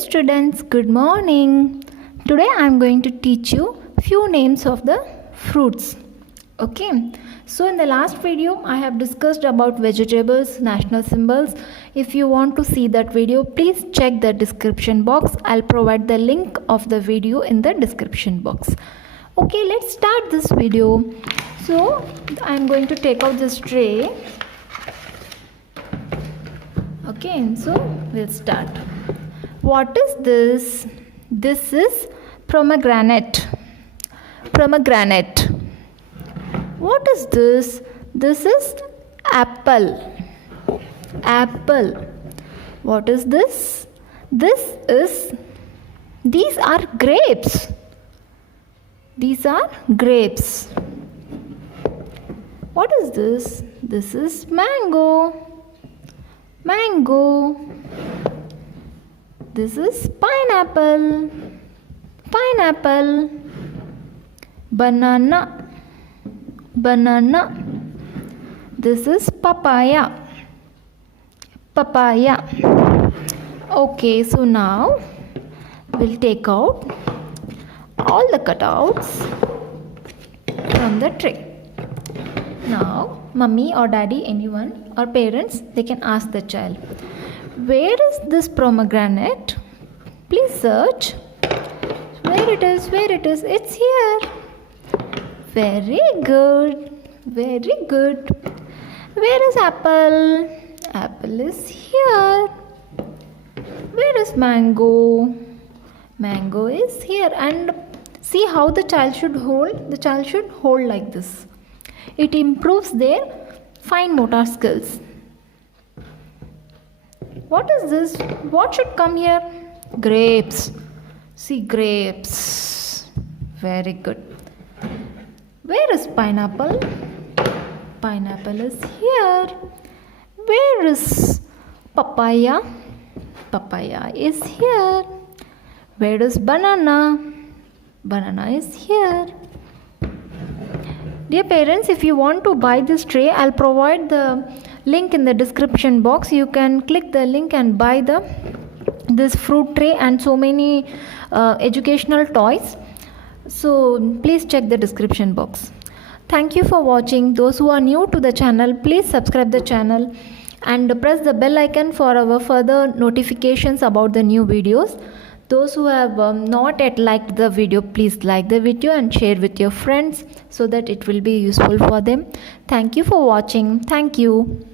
students, good morning. Today I am going to teach you few names of the fruits. Okay, so in the last video I have discussed about vegetables, national symbols. If you want to see that video, please check the description box. I'll provide the link of the video in the description box. Okay, let's start this video. So I am going to take out this tray. Okay, so we'll start. What is this? This is pomegranate. Pomegranate. What is this? This is apple. Apple. What is this? These are grapes. These are grapes. What is this? This is mango. Mango. This is pineapple. Pineapple. Banana. Banana. This is papaya. Papaya. Okay, so now we'll take out all the cutouts from the tray. Now, mummy or daddy, anyone or parents, they can ask the child, where is this pomegranate? Please search. Where it is? Where it is? It's here. Very good. Very good. Where is apple? Apple is here. Where is mango? Mango is here. And see how the child should hold? The child should hold like this. It improves their fine motor skills. What is this? What should come here? Grapes. See, grapes. Very good. Where is pineapple? Pineapple is here. Where is papaya? Papaya is here. Where is banana? Banana is here. Dear parents, if you want to buy this tray, I'll provide the link in the description box. You can click the link and buy this fruit tray and so many educational toys. So please check the description box. Thank you for watching. Those who are new to the channel, please subscribe the channel and press the bell icon for our further notifications about the new videos. Those who have not yet liked the video, please like the video and share with your friends so that it will be useful for them. Thank you for watching. Thank you.